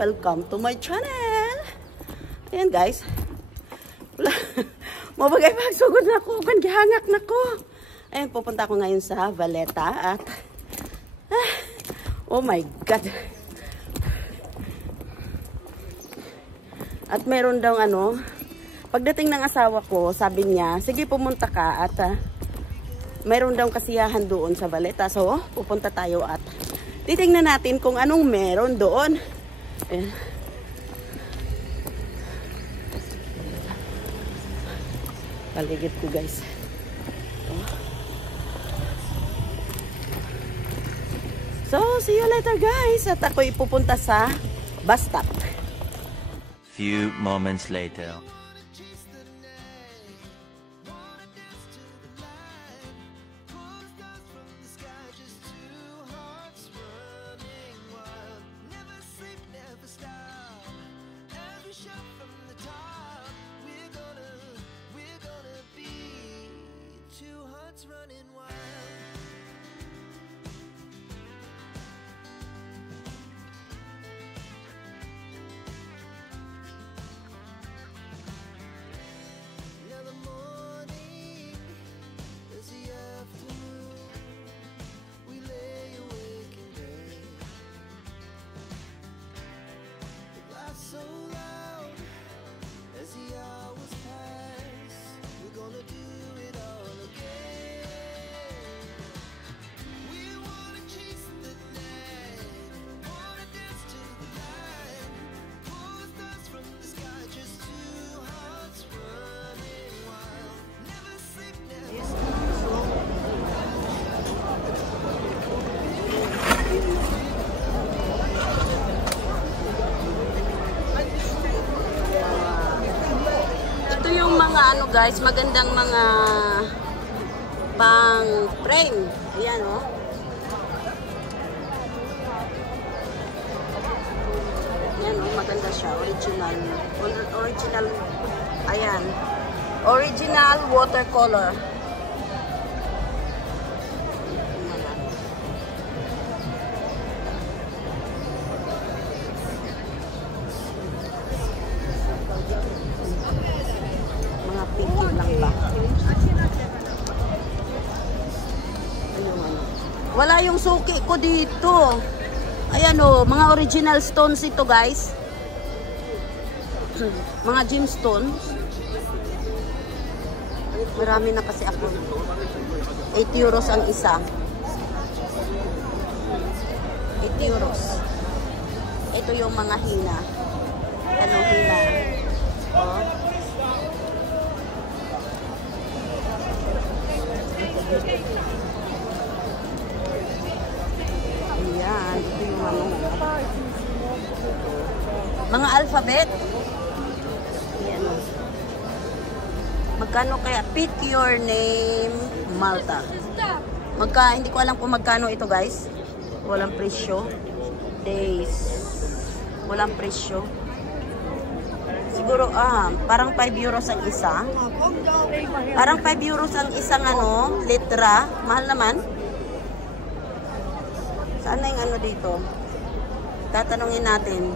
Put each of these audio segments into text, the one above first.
welcome to my channel. Ayan guys. Wala. Mabagay pagsugod na ako. Gihangak na ko. Ayan, pupunta ako ngayon sa Valeta at oh my God. At meron daw pagdating ng asawa ko, sabi niya, sige pumunta ka at mayroon daw kasiyahan doon sa Valeta. So, pupunta tayo at titingnan natin kung anong meron doon. Ayan. Paligid ko guys. So, see you later guys. At ako ipupunta sa bus stop. Few moments later. Guys, magandang mga pang frame. Ayan oh. Ayan oh, maganda siya. Original. Original. Ayan. Original watercolor. Wala yung suki ko dito. Ayan o, mga original stones ito guys. Mga gemstones. Marami na kasi ako. 8 euros ang isa. 8 euros. Ito yung mga hina. Ano hina? Oh. Ayan, ito yung mga alphabet. Ayan o. Magkano kaya? Pick your name, Malta. Hindi ko alam kung magkano ito guys. Walang presyo. Days. Walang presyo. Siguro, parang 5 euros ang isa. Parang 5 euros ang isang litra. Mahal naman. Saan na yung dito? Tatanungin natin.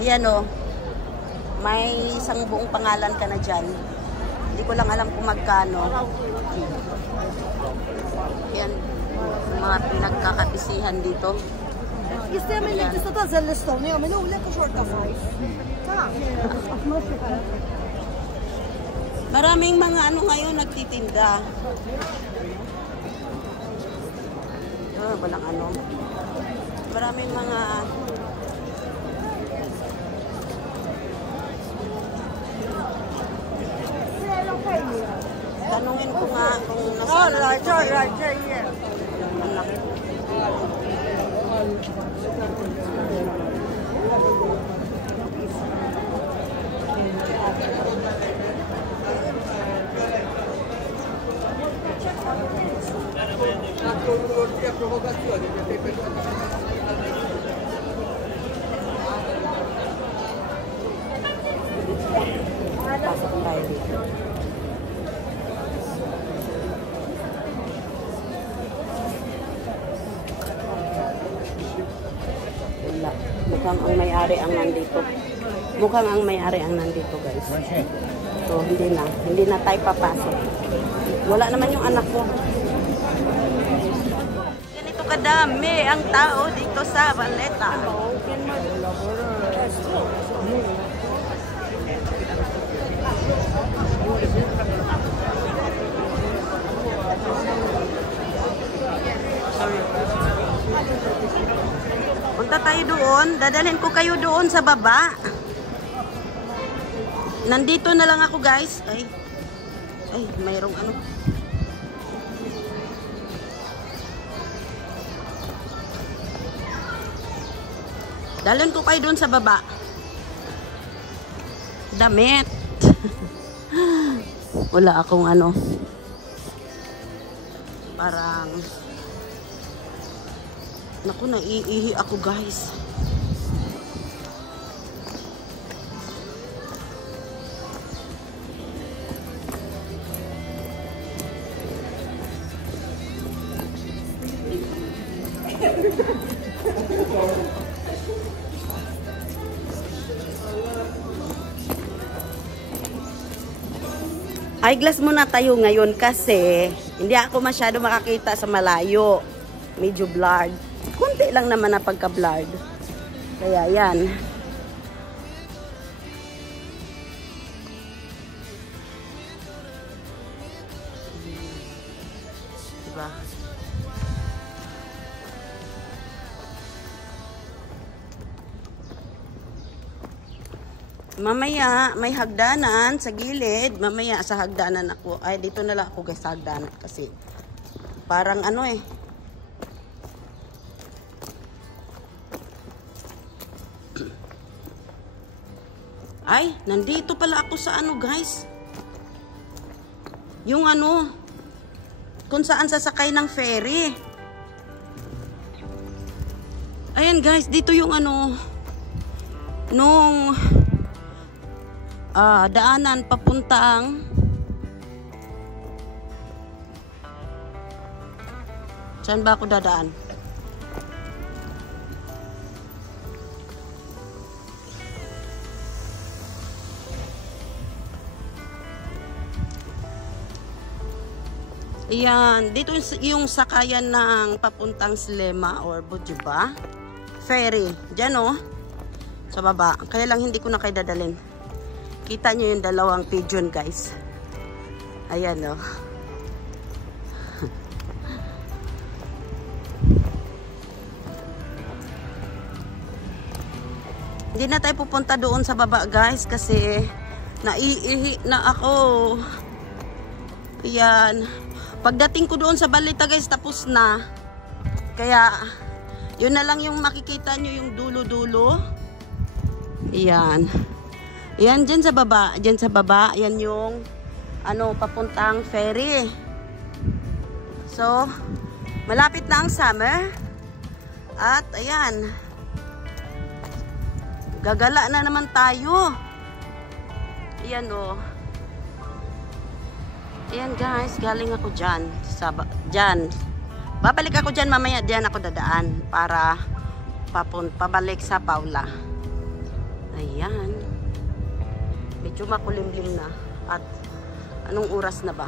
Ayan o. May isang buong pangalan ka na dyan. Hindi ko lang alam kung magkano. Ayan. Mga pinagkakabisihan dito. Maraming mga ngayon nagtitinda. Walang maraming mga tanungin ko nga kung nasaan pasok tayo dito. Wala. mukhang ang may-ari ang nandito. Mukhang ang may-ari ang nandito, guys. So, hindi na tayo papasok. Wala naman yung anak ko. Ganito kadami ang tao dito sa Valeta. Punta tayo doon. Dadalhin ko kayo doon sa baba. Nandito na lang ako, guys. Ay, mayroong ano. Dalhin ko kayo doon sa baba. Damit. Wala akong ano. Parang naku, naiihi ako, guys. Eyeglass muna tayo ngayon kasi hindi ako masyado makakita sa malayo. Medyo blurred. Kunti lang naman na pagka-blurred. Kaya yan. Diba? Mamaya, may hagdanan sa gilid. Mamaya sa hagdanan ako. Ay, dito na lang ako guys sa hagdanan kasi parang ano eh. Ay, nandito pala ako sa ano guys. Yung ano, kung saan sasakay ng ferry. Ayan guys, dito yung ano, nung daanan papuntang saan ba ako dadaan? Ayan, dito yung sakayan ng papuntang Slema or Bujuba ferry. Diyan oh, sa baba. Kaya lang hindi ko na kayo dadalhin. Kita nyo yung dalawang pigeon guys. Ayan oh. Hindi na tayo pupunta doon sa baba guys kasi naiihi na ako. Ayan. Pagdating ko doon sa Balita guys, tapos na. Kaya yun na lang yung makikita nyo yung dulo-dulo. Ayan. Ayan, dyan sa baba. Dyan sa baba. Ayan yung ano, papuntang ferry. So, malapit na ang summer. At ayan. Gagala na naman tayo. Ayan o. Ayan guys, galing ako dyan. Dyan. Babalik ako dyan mamaya. Dyan ako dadaan para pabalik sa Paula. Ayan. Medyo makulimlim na. At anong oras na ba?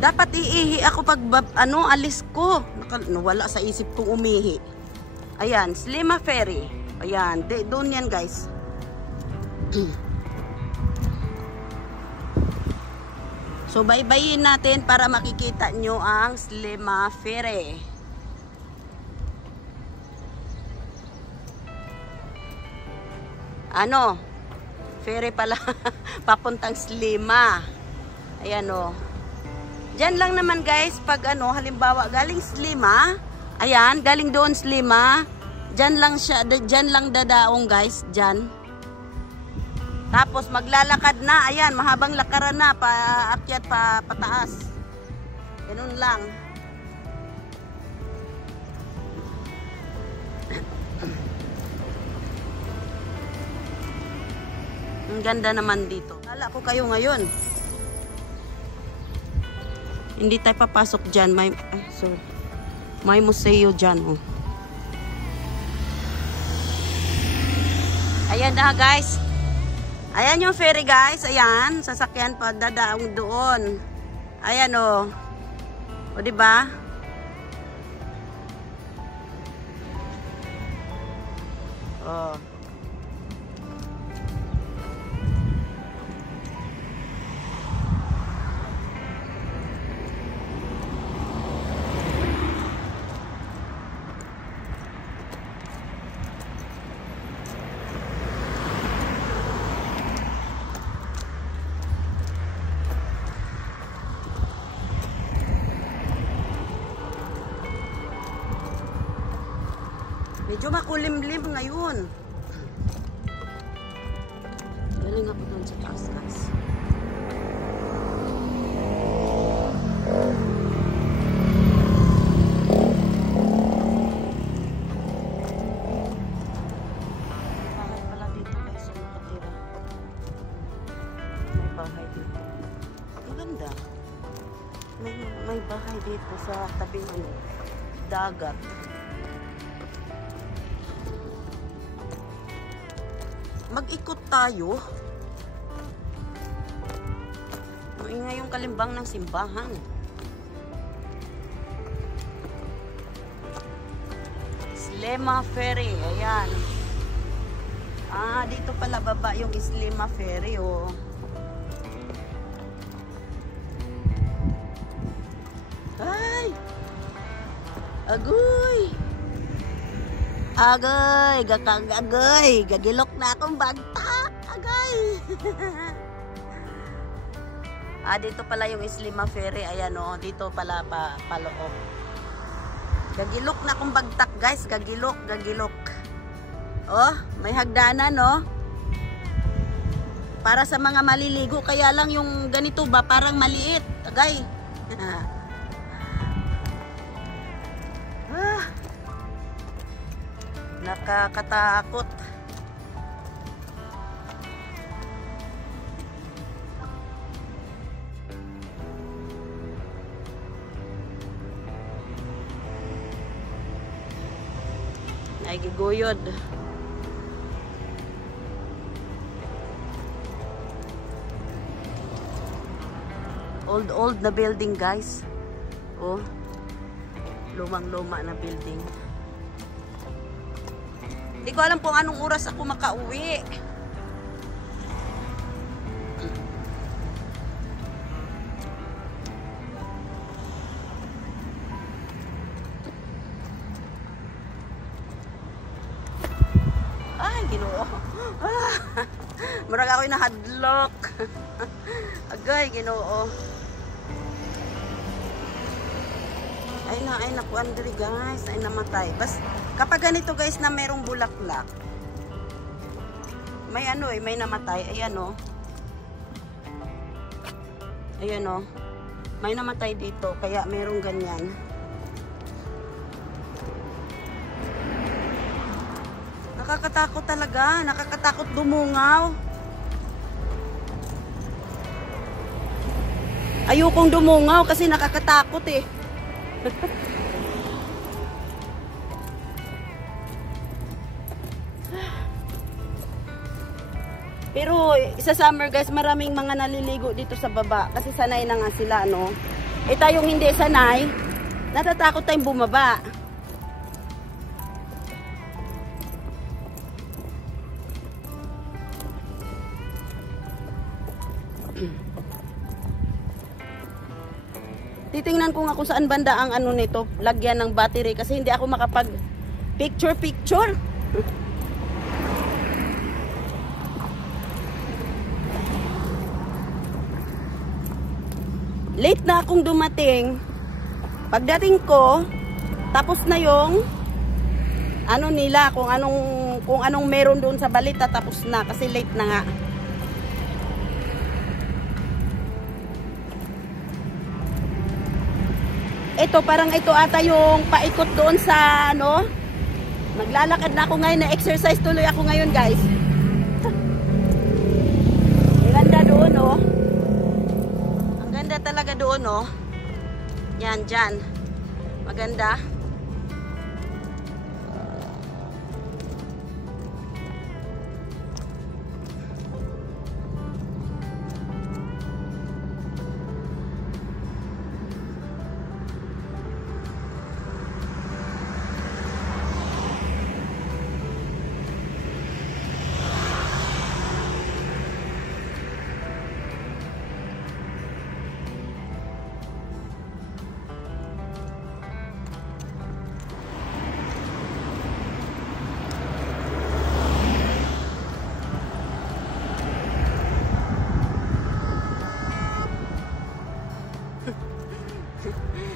Dapat iihi ako pag ano, alis ko. Wala sa isip kong umihi. Ayan, Slema Ferry. Ayan, doon yan guys. So, baybayin natin para makikita nyo ang Slema Ferry. Ano? Ferry pala. Papuntang Slema. Ayan o. Diyan lang naman guys, pag ano, halimbawa, galing Slema. Ayan, galing doon Slema. Diyan lang siya, diyan lang dadaong guys. Diyan. Tapos maglalakad na, ayan, mahabang lakaran na, paakyat, pataas. Ganun lang. Ang ganda naman dito. Kala ko kayo ngayon. Hindi tayo papasok dyan. May museo dyan. Oh. Ayan na guys. Ayan yung ferry guys. Ayan. Sasakyan pa. Dadaong doon. Ayan o. O diba? Oh. Medyo makulimlim ngayon. Galing ako doon sa taas guys. Bahay pala dito guys yung nakatira. May bahay dito. Ang ganda. May bahay dito sa tabing dagat. Mag-ikot tayo. Maingay yung kalimbang ng simbahan. Islema Ferry. Ayan. Ah, dito pala baba yung Islema Ferry. Oh. Ay! Agoy! Agay, agay, gagilok na akong bagtak. Agay. Dito pala yung Islema Ferry. Ayan o, dito pala paloob. Gagilok na akong bagtak guys. Gagilok, gagilok. Oh, may hagdanan no. Para sa mga maliligo. Kaya lang yung ganito ba, parang maliit. Agay. Nakakatakot. Ay giguyod. Old na building guys. Oh. Lumang-luma na building. Hindi ko alam kung anong oras ako makauwi. Ay, Ginoo. Murag ako'y nahadlok. Agay, Ginoo. Ay naku, Andre guys. Ay namatay. Kapag ganito guys na merong bulaklak, may may namatay. Ayan o. Ayan o. May namatay dito. Kaya merong ganyan. Nakakatakot talaga. Nakakatakot dumungaw. Ayokong dumungaw kasi nakakatakot eh. Pero sa summer guys, maraming mga naliligo dito sa baba kasi sanay na nga sila no. Eh tayong hindi sanay, natatakot tayong bumaba. Titingnan ko nga kung saan banda ang nito, lagyan ng battery kasi hindi ako makapag picture. Late na akong dumating. Pagdating ko, tapos na yung nila, kung anong meron doon sa balita, tapos na kasi late na nga. Ito, parang ito ata yung paikot doon sa naglalakad na ako ngayon, na-exercise tuloy ako ngayon guys. Ang ganda doon oh. Ang ganda talaga doon oh. Yan, dyan. Maganda.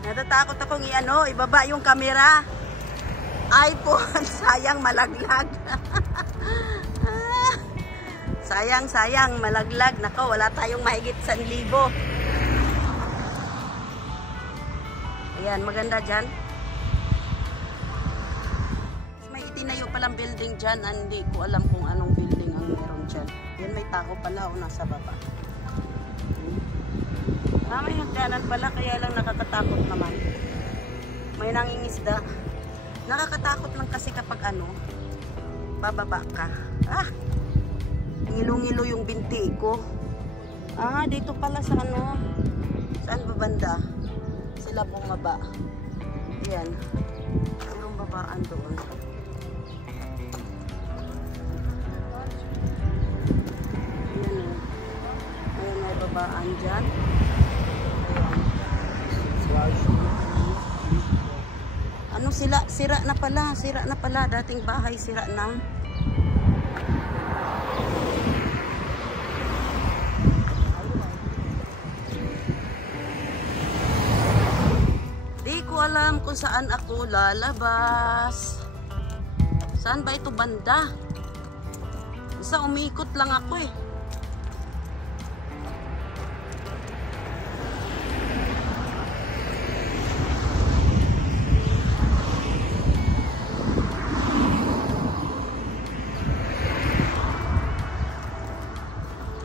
Natatakot akong ibaba yung camera. iPhone, sayang malaglag. sayang malaglag. Nako, wala tayong mahigit 1,000. Ayan, maganda dyan. May itinayo palang building dyan. Hindi ko alam kung anong building ang meron dyan. Yan, may tao pala o nasa baba. May hagdanan pala, kaya lang nakakatakot naman. May nangingisda. Nakakatakot lang kasi kapag bababa ka. Ngilo-ngilo yung binti ko. Dito pala sa saan ba banda? Sila bumaba. Yan. Yung babaan doon. Ayan Ayan, may babaan dyan. Sira na pala, dating bahay sira na. Di ko alam kung saan ako lalabas. Saan ba ito banda? Isa umikot lang ako eh.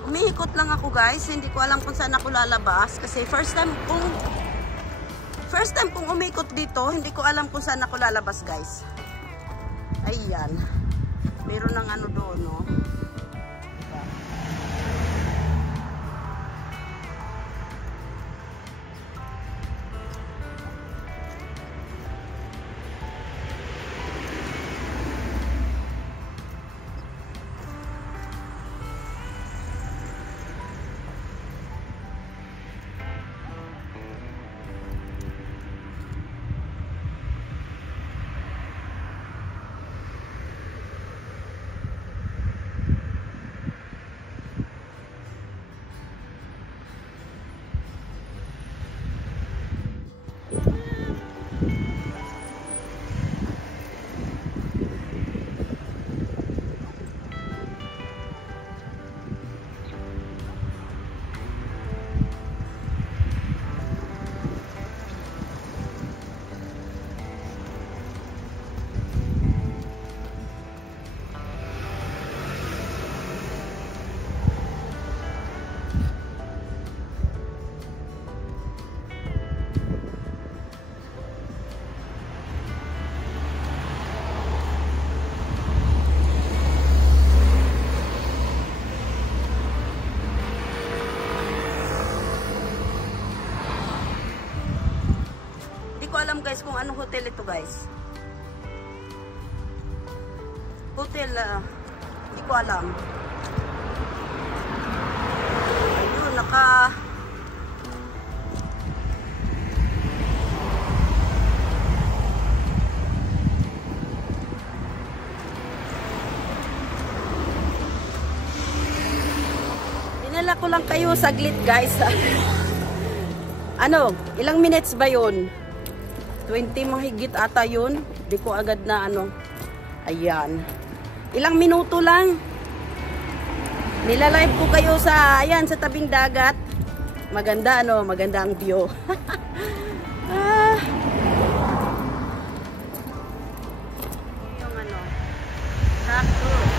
Umiikot lang ako guys, hindi ko alam kung saan ako lalabas kasi first time kong umikot dito, hindi ko alam kung saan ako lalabas guys. Ayan. Meron ng doon, no? Guys, kung anong hotel ito guys. Hotel, hindi ko alam. Ayun, dinala ko lang kayo saglit guys. Ilang minutes ba yun? 20 mahigit ata yun. Di ko agad na Ayan. Ilang minuto lang. Nilalive ko kayo sa tabing dagat. Maganda maganda ang view. Yung cactus.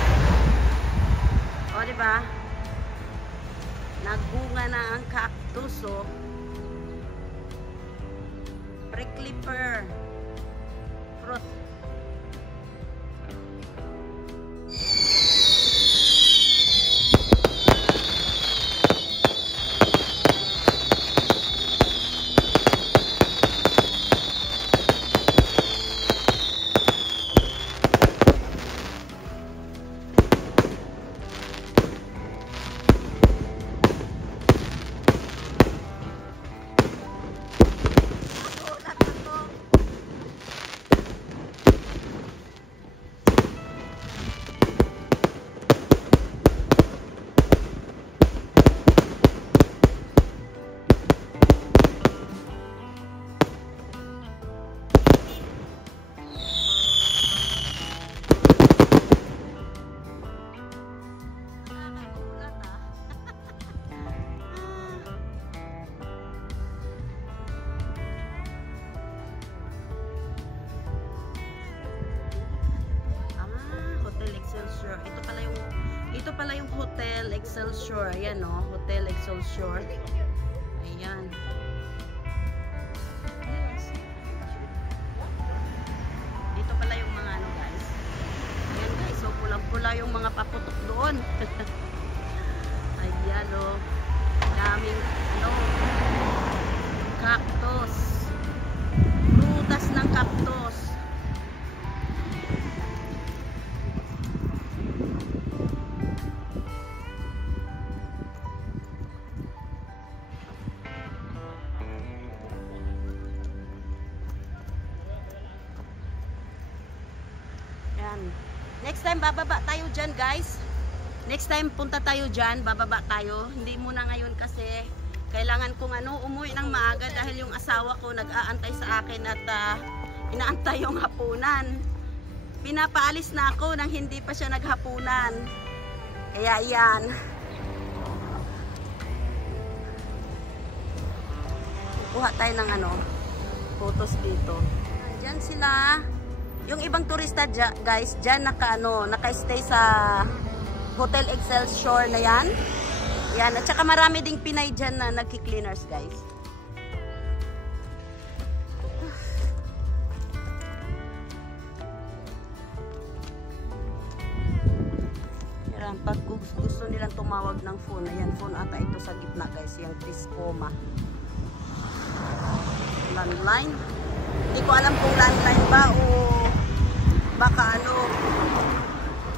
O, diba? Nagbunga na ang cactus, Clipper fruit. Ito pala yung Hotel Excelsior. Ayan o, Hotel Excelsior. Ayan. Dito pala yung mga ano guys. Ayan guys, so pulang-pula yung mga paputok doon. Ayan o. Daming ano, cactus. Prutas ng cactus. Next time bababa tayo dyan guys. Next time punta tayo dyan, bababa tayo. Hindi muna ngayon kasi kailangan kong umuwi ng maaga dahil yung asawa ko nag-aantay sa akin at inaantay yung hapunan. Pinapaalis na ako nang hindi pa siya naghapunan. Kaya yan. Kuha tayo ng photos dito. Diyan sila. Yung ibang turista guys, dyan naka-stay sa Hotel Excelsior na yan. Yan, at saka marami ding Pinay dyan na nagki-cleaners guys. Yan, pag gusto nilang tumawag ng phone, ayan, phone ata ito sa gitna guys, yung Tiscoma. Landline. Hindi ko alam kung landline ba o baka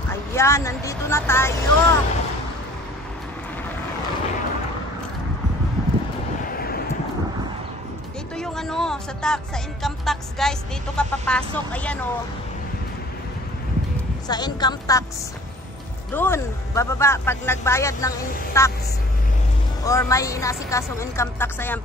ayan, nandito na tayo. Dito yung sa income tax guys, dito ka papasok. Ayan sa income tax. Doon, bababa pag nagbayad ng tax or may inasikasong income tax. Ayan,